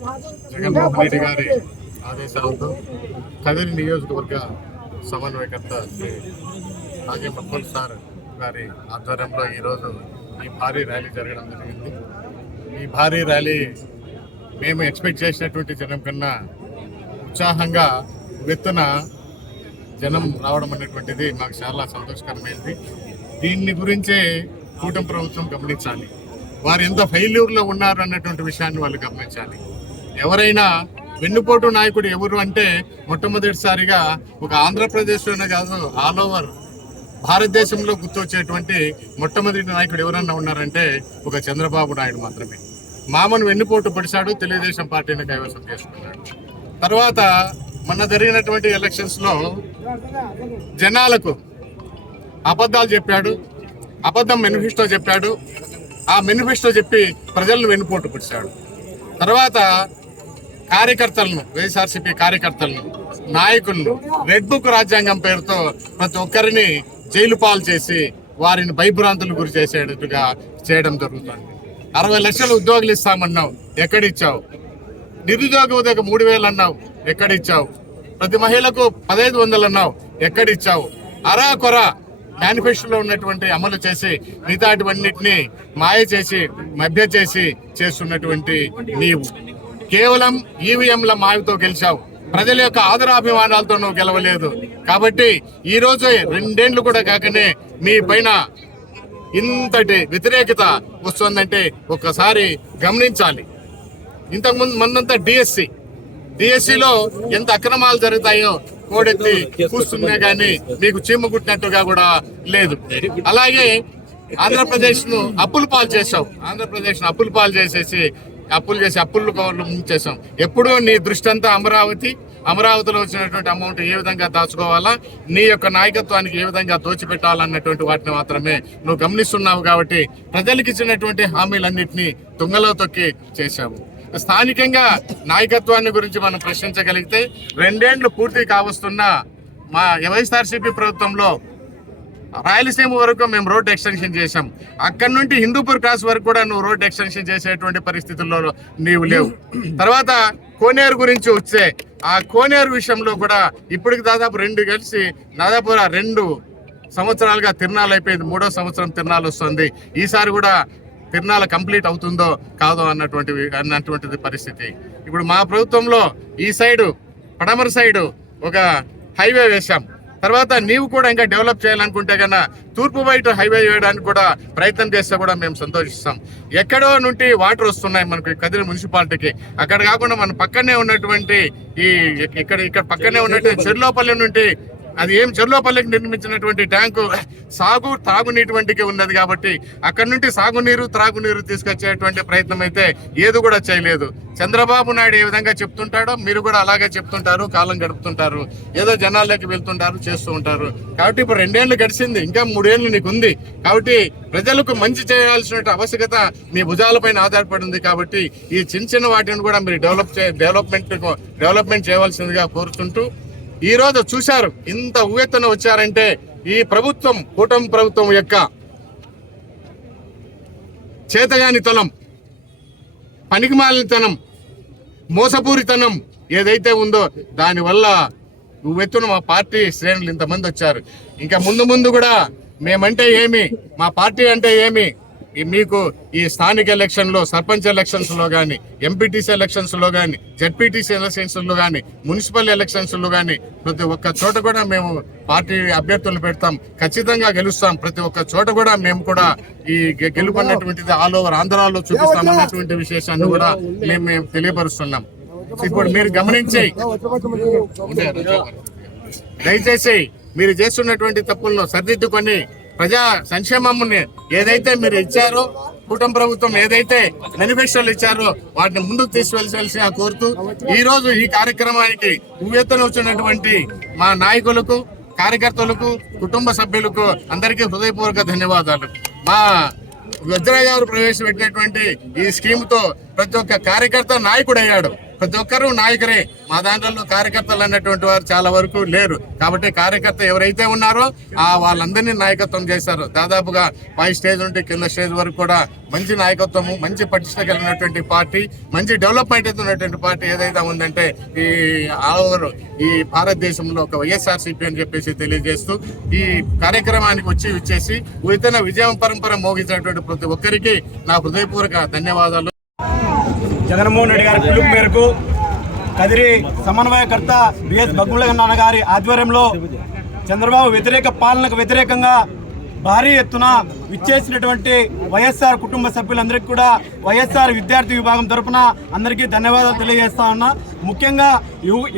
జగన్మోహన్ రెడ్డి గారి ఆదేశాలతో కదిరి నియోజకవర్గ సమన్వయకర్త శ్రీ రాజే మక్బూల్ సార్ గారి ఆధ్వర్యంలో ఈరోజు ఈ భారీ ర్యాలీ జరగడం జరిగింది. ఈ భారీ ర్యాలీ మేము ఎక్స్పెక్ట్ చేసినటువంటి జనం కన్నా ఉత్సాహంగా ఎత్తున జనం రావడం అనేటువంటిది మాకు చాలా సంతోషకరమైనది. దీన్ని గురించే కూటమి ప్రభుత్వం గమనించాలి. వారు ఎంత ఫెయిల్యూర్లో ఉన్నారు అన్నటువంటి విషయాన్ని వాళ్ళు గమనించాలి. ఎవరైనా వెన్నుపోటు నాయకుడు ఎవరు అంటే మొట్టమొదటిసారిగా ఒక ఆంధ్రప్రదేశ్లోనే కాదు ఆల్ ఓవర్ భారతదేశంలో గుర్తొచ్చేటువంటి మొట్టమొదటి నాయకుడు ఎవరన్నా ఉన్నారంటే ఒక చంద్రబాబు నాయుడు మాత్రమే. మామను వెన్నుపోటు పడిశాడు, తెలుగుదేశం పార్టీని కైవసం చేసుకున్నాడు. తర్వాత మొన్న జరిగినటువంటి ఎలక్షన్స్లో జనాలకు అబద్ధాలు చెప్పాడు, అబద్ధం మేనిఫెస్టో చెప్పాడు. ఆ మేనిఫెస్టో చెప్పి ప్రజలను వెన్నుపోటు పడిశాడు. తర్వాత కార్యకర్తలను, వైఎస్ఆర్సీపీ కార్యకర్తలను, నాయకులను రెడ్ బుక్ రాజ్యాంగం పేరుతో ప్రతి ఒక్కరిని జైలు పాలు చేసి వారిని భయభ్రాంతులు గురి చేసేటట్టుగా చేయడం జరుగుతుంది. 60 లక్షల ఉద్యోగులు ఇస్తామన్నావు, ఎక్కడిచ్చావు? నిరుద్యోగ ఉద్యోగం 3,000 అన్నావు, ఎక్కడిచ్చావు? ప్రతి మహిళకు 1,500 అన్నావు, ఎక్కడిచ్చావు? అరాకొర మేనిఫెస్టోలో ఉన్నటువంటి అమలు చేసి మిగతాటివన్నిటిని మాయ చేసి మభ్య చేసి చేస్తున్నటువంటి నీవు కేవలం ఈవీఎంల మాయతో గెలిచావు. ప్రజల యొక్క ఆదరాభిమానాలతో నువ్వు గెలవలేదు. కాబట్టి ఈ రోజు 2 ఏళ్లు కూడా కాకనే మీ పైన ఇంతటి వ్యతిరేకత వస్తుందంటే ఒక్కసారి గమనించాలి. ఇంతకుముందు మొన్నంతా డిఎస్సిలో ఎంత అక్రమాలు జరుగుతాయో కోడెత్తి కూస్తున్నా కానీ మీకు చీమ కుట్టినట్టుగా కూడా లేదు. అలాగే ఆంధ్రప్రదేశ్ ను అప్పులు పాలు చేసావు. ఆంధ్రప్రదేశ్ ను అప్పులు పాలు చేసేసి అప్పులు ముంచేసాం. ఎప్పుడూ నీ దృష్టి అంతా అమరావతిలో వచ్చినటువంటి అమౌంట్ ఏ విధంగా దాచుకోవాలా, నీ యొక్క నాయకత్వానికి ఏ విధంగా దోచిపెట్టాలన్నటువంటి వాటిని మాత్రమే నువ్వు గమనిస్తున్నావు. కాబట్టి ప్రజలకు ఇచ్చినటువంటి హామీలన్నింటినీ తుంగలో తొక్కి చేశావు. స్థానికంగా నాయకత్వాన్ని గురించి మనం ప్రశ్నించగలిగితే 2 ఏళ్లు పూర్తి కావస్తున్న మా వైఎస్ఆర్సీపీ ప్రభుత్వంలో రాయలసీమ వరకు మేము రోడ్ ఎక్స్టెన్షన్ చేశాం. అక్కడి నుండి హిందూపూర్ క్రాస్ వరకు కూడా నువ్వు రోడ్ ఎక్స్టెన్షన్ చేసేటువంటి పరిస్థితుల్లో నీవు లేవు. తర్వాత కోనేరు గురించి వస్తే ఆ కోనేరు విషయంలో కూడా ఇప్పటికి దాదాపు 2 సంవత్సరాలుగా తిరునాళ్ళు అయిపోయింది. 3వ సంవత్సరం తిరునాళ్ళు వస్తుంది. ఈసారి కూడా తిరునాళ్ళ కంప్లీట్ అవుతుందో కాదో అన్నటువంటిది పరిస్థితి. ఇప్పుడు మా ప్రభుత్వంలో ఈ సైడు పడమర సైడు ఒక హైవే వేశాం. తర్వాత నీవు కూడా ఇంకా డెవలప్ చేయాలనుకుంటే కన్నా తూర్పు బయట హైవే వేయడానికి కూడా ప్రయత్నం చేస్తే కూడా మేము సంతోషిస్తాం. ఎక్కడో నుండి వాటర్ వస్తున్నాయి మనకి కదిరి మున్సిపాలిటీకి. అక్కడ కాకుండా మన పక్కనే ఉన్నటువంటి ఇక్కడ పక్కనే ఉన్నటువంటి చెర్లోపల్లి నుండి అది చెర్లోపల్లికి నిర్మించినటువంటి ట్యాంకు తాగునీటి వంటికి ఉన్నది. కాబట్టి అక్కడి నుండి సాగునీరు త్రాగునీరు తీసుకొచ్చేటువంటి ప్రయత్నం అయితే ఏది కూడా చేయలేదు. చంద్రబాబు నాయుడు ఏ విధంగా చెప్తుంటాడో మీరు కూడా అలాగే చెప్తుంటారు, కాలం గడుపుతుంటారు, ఏదో జనాల్లోకి వెళ్తుంటారు, చేస్తూ ఉంటారు. కాబట్టి ఇప్పుడు 2 ఏళ్లు గడిచింది, ఇంకా 3 ఏళ్లు నీకు ఉంది. కాబట్టి ప్రజలకు మంచి చేయాల్సిన ఆవశ్యకత మీ భుజాలపైన ఆధారపడి ఉంది. కాబట్టి ఈ చిన్న వాటిని కూడా మీరు డెవలప్మెంట్ చేయవలసిందిగా కోరుతుంటూ, ఈ రోజు చూశారు ఇంత ఉవ్వెత్తున వచ్చారంటే ఈ ప్రభుత్వం, కూటమి ప్రభుత్వం యొక్క చేతగానితనం, పనికిమాలినతనం, మోసపూరితనం ఏదైతే ఉందో దానివల్ల ఉవ్వెత్తున మా పార్టీ శ్రేణులు ఇంతమంది వచ్చారు. ఇంకా ముందు కూడా మేమంటే ఏమి, మా పార్టీ అంటే ఏమి, మీకు ఈ స్థానిక ఎలక్షన్లో, సర్పంచ్ ఎలక్షన్స్లో కానీ, ఎంపీటీసీ ఎలక్షన్స్లో కానీ, జెడ్పీటీసీ ఎలక్షన్స్లో కానీ, మున్సిపల్ ఎలక్షన్స్లో కానీ ప్రతి ఒక్క చోట కూడా మేము పార్టీ అభ్యర్థులు పెడతాం, ఖచ్చితంగా గెలుస్తాం. ప్రతి ఒక్క చోట కూడా మేము కూడా ఈ గెలుపన్నటువంటిది ఆల్ ఓవర్ ఆంధ్రాలో చూపిస్తామన్నటువంటి విశేషాన్ని కూడా మేము తెలియపరుస్తున్నాం. ఇప్పుడు మీరు గమనించి దయచేసి మీరు చేస్తున్నటువంటి తప్పులను సరిదిద్దుకొని ప్రజా సంక్షేమముని ఏదైతే మీరు ఇచ్చారో, కూటమి ప్రభుత్వం ఏదైతే మేనిఫెస్టోలు ఇచ్చారో వాటిని ముందుకు తీసుకెళ్లాల్సిన కోరుతూ ఈ రోజు ఈ కార్యక్రమానికి ఉవ్వెత్తున వచ్చినటువంటి మా నాయకులకు, కార్యకర్తలకు, కుటుంబ సభ్యులకు అందరికీ హృదయపూర్వక ధన్యవాదాలు. మా వజ్ర గారు ప్రవేశపెట్టినటువంటి ఈ స్కీమ్ తో ప్రతి ఒక్క కార్యకర్త నాయకుడయ్యాడు. ప్రతి ఒక్కరూ నాయకులే. మా దాంట్లో కార్యకర్తలు అన్నటువంటి వారు చాలా వరకు లేరు. కాబట్టి కార్యకర్త ఎవరైతే ఉన్నారో వాళ్ళందరినీ నాయకత్వం చేశారు. దాదాపుగా పై స్టేజ్ నుండి కింద స్టేజ్ వరకు కూడా మంచి నాయకత్వము, మంచి పటిష్ట కలిగినటువంటి పార్టీ, మంచి డెవలప్మెంట్ అవుతున్నటువంటి పార్టీ ఏదైతే ఉందంటే ఈ ఆల్ ఓవర్ ఈ భారతదేశంలో ఒక వైఎస్ఆర్సీపీ అని చెప్పేసి తెలియజేస్తూ ఈ కార్యక్రమానికి వచ్చేసి విజయం పరంపర మోగించినటువంటి ప్రతి ఒక్కరికి నా హృదయపూర్వక ధన్యవాదాలు. జగన్మోహన్ రెడ్డి గారి పిలుపు మేరకు కదిరి సమన్వయకర్త బిఎస్ బగ్గులగన్న గారి ఆధ్వర్యంలో చంద్రబాబు వ్యతిరేక పాలనకు వ్యతిరేకంగా భారీ ఎత్తున విచ్చేసినటువంటి వైఎస్ఆర్ కుటుంబ సభ్యులందరికీ కూడా వైఎస్ఆర్ విద్యార్థి విభాగం తరఫున అందరికీ ధన్యవాదాలు తెలియజేస్తా ఉన్నా. ముఖ్యంగా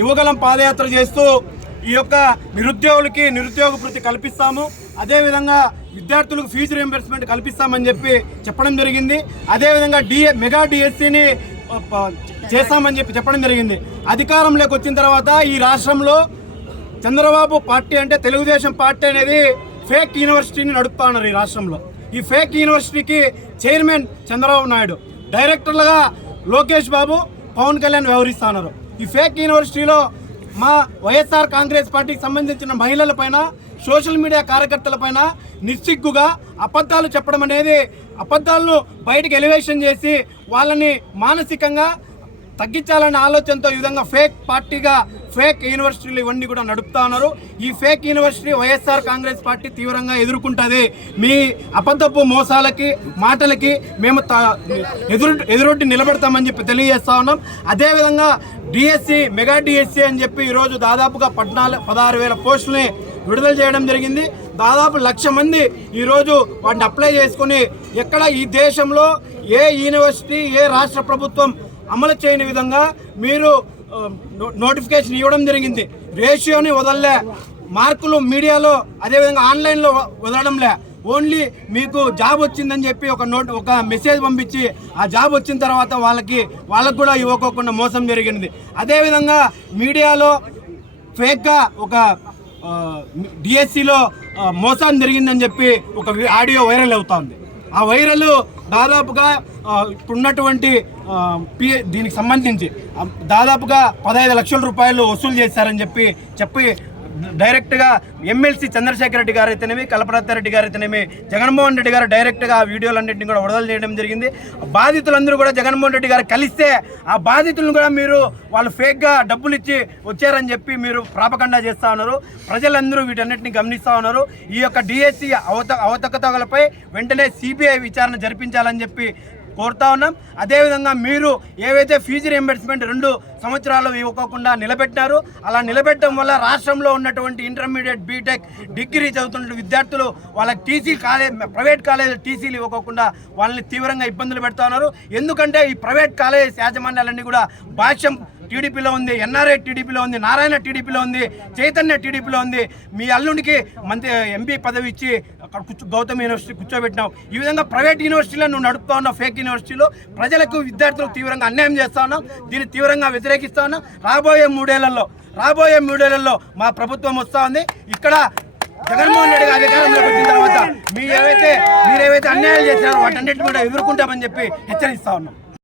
యువగలం పాదయాత్ర చేస్తూ ఈ యొక్క నిరుద్యోగులకి నిరుద్యోగ భృతి కల్పిస్తాము, అదేవిధంగా విద్యార్థులకు ఫీజు రియంబర్స్మెంట్ కల్పిస్తామని చెప్పడం జరిగింది. అదేవిధంగా మెగా డిఎస్సిని చేస్తామని చెప్పడం జరిగింది. అధికారంలోకి వచ్చిన తర్వాత ఈ రాష్ట్రంలో చంద్రబాబు పార్టీ అంటే తెలుగుదేశం పార్టీ అనేది ఫేక్ యూనివర్సిటీని నడుపుతా ఉన్నారు. ఈ రాష్ట్రంలో ఈ ఫేక్ యూనివర్సిటీకి చైర్మన్ చంద్రబాబు నాయుడు, డైరెక్టర్లుగా లోకేష్ బాబు, పవన్ కళ్యాణ్ వ్యవహరిస్తా ఉన్నారు. ఈ ఫేక్ యూనివర్సిటీలో మా వైఎస్ఆర్ కాంగ్రెస్ పార్టీకి సంబంధించిన మహిళల పైన, సోషల్ మీడియా కార్యకర్తల పైన నిస్సిగ్గుగా అబద్ధాలు చెప్పడం అనేది, అబద్ధాలను బయటకు ఎలివేషన్ చేసి వాళ్ళని మానసికంగా తగ్గించాలనే ఆలోచనతో ఈ విధంగా ఫేక్ పార్టీగా ఫేక్ యూనివర్సిటీలు ఇవన్నీ కూడా నడుపుతా ఉన్నారు. ఈ fake university YSR Congress party తీవ్రంగా ఎదుర్కొంటుంది. మీ అబద్ధపు మోసాలకి మాటలకి మేము ఎదురొడ్డి నిలబెడతామని చెప్పి తెలియజేస్తా ఉన్నాం. అదేవిధంగా డిఎస్సి మెగా డిఎస్సి అని చెప్పి ఈరోజు దాదాపుగా 16,000 పోస్టులని విడుదల చేయడం జరిగింది. దాదాపు 1,00,000 మంది ఈరోజు వాటిని అప్లై చేసుకుని ఎక్కడ ఈ దేశంలో ఏ యూనివర్సిటీ ఏ రాష్ట్ర ప్రభుత్వం అమలు చేయని విధంగా మీరు నోటిఫికేషన్ ఇవ్వడం జరిగింది. రేషియోని వదలలే, మార్కులు మీడియాలో అదేవిధంగా ఆన్లైన్లో వదలడంలే. ఓన్లీ మీకు జాబ్ వచ్చిందని చెప్పి ఒక మెసేజ్ పంపించి ఆ జాబ్ వచ్చిన తర్వాత వాళ్ళకు కూడా ఇవ్వకోకుండా మోసం జరిగింది. అదేవిధంగా మీడియాలో ఫేక్గా ఒక డిఎస్సిలో మోసం జరిగిందని చెప్పి ఒక ఆడియో వైరల్ అవుతా ఉంది. ఆ వైరల్ దాదాపుగా ఇప్పుడున్నటువంటి దీనికి సంబంధించి దాదాపుగా 15 లక్షల రూపాయలు వసూలు చేశారని చెప్పి డైరెక్ట్గా ఎమ్మెల్సీ చంద్రశేఖర్ రెడ్డి గారు అయితేనేమి, కల్పనాథరెడ్డి గారు అయితేనేమి, జగన్మోహన్ రెడ్డి గారు డైరెక్ట్గా ఆ వీడియోలన్నింటినీ కూడా విడుదల చేయడం జరిగింది. బాధితులందరూ కూడా జగన్మోహన్ రెడ్డి గారు కలిస్తే ఆ బాధితులను కూడా మీరు వాళ్ళు ఫేక్గా డబ్బులు ఇచ్చి వచ్చారని చెప్పి మీరు ప్రాపకండా చేస్తూ ఉన్నారు. ప్రజలందరూ వీటన్నిటిని గమనిస్తూ ఉన్నారు. ఈ యొక్క డిఎస్సి అవకతవకలపై వెంటనే సిబిఐ విచారణ జరిపించాలని చెప్పి కోరుతా ఉన్నాం. అదేవిధంగా మీరు ఏవైతే ఫీజు రియంబర్స్మెంట్ 2 సంవత్సరాలు ఇవ్వకుండా నిలబెట్టారు, అలా నిలబెట్టడం వల్ల రాష్ట్రంలో ఉన్నటువంటి ఇంటర్మీడియట్, బీటెక్, డిగ్రీ చదువుతున్న విద్యార్థులు వాళ్ళకి ప్రైవేట్ కాలేజీలు టీసీలు ఇవ్వకుండా వాళ్ళని తీవ్రంగా ఇబ్బందులు పెడతా ఉన్నారు. ఎందుకంటే ఈ ప్రైవేట్ కాలేజ్ యాజమాన్యాలన్నీ కూడా భాష్యం టీడీపీలో ఉంది, ఎన్ఆర్ఐ టీడీపీలో ఉంది, నారాయణ టీడీపీలో ఉంది, చైతన్య టీడీపీలో ఉంది. మీ అల్లునికి ఎంపీ పదవి ఇచ్చి అక్కడ గౌతమ్ యూనివర్సిటీ కూర్చోబెట్టినావు. ఈ విధంగా ప్రైవేట్ యూనివర్సిటీలను నువ్వు నడుపుతా ఉన్నావు. ఫేక్ యూనివర్సిటీలో ప్రజలకు, విద్యార్థులకు తీవ్రంగా అన్యాయం చేస్తా ఉన్నాం. దీన్ని తీవ్రంగా వ్యతిరేకిస్తా ఉన్నాం. రాబోయే మూడేళ్లలో మా ప్రభుత్వం వస్తూ ఉంది. ఇక్కడ జగన్మోహన్ రెడ్డి అధికారంలోకి వచ్చిన తర్వాత మీరేవైతే అన్యాయాలు చేసినారో వాటన్నిటిని కూడా ఎదుర్కొంటామని చెప్పి హెచ్చరిస్తా ఉన్నాం.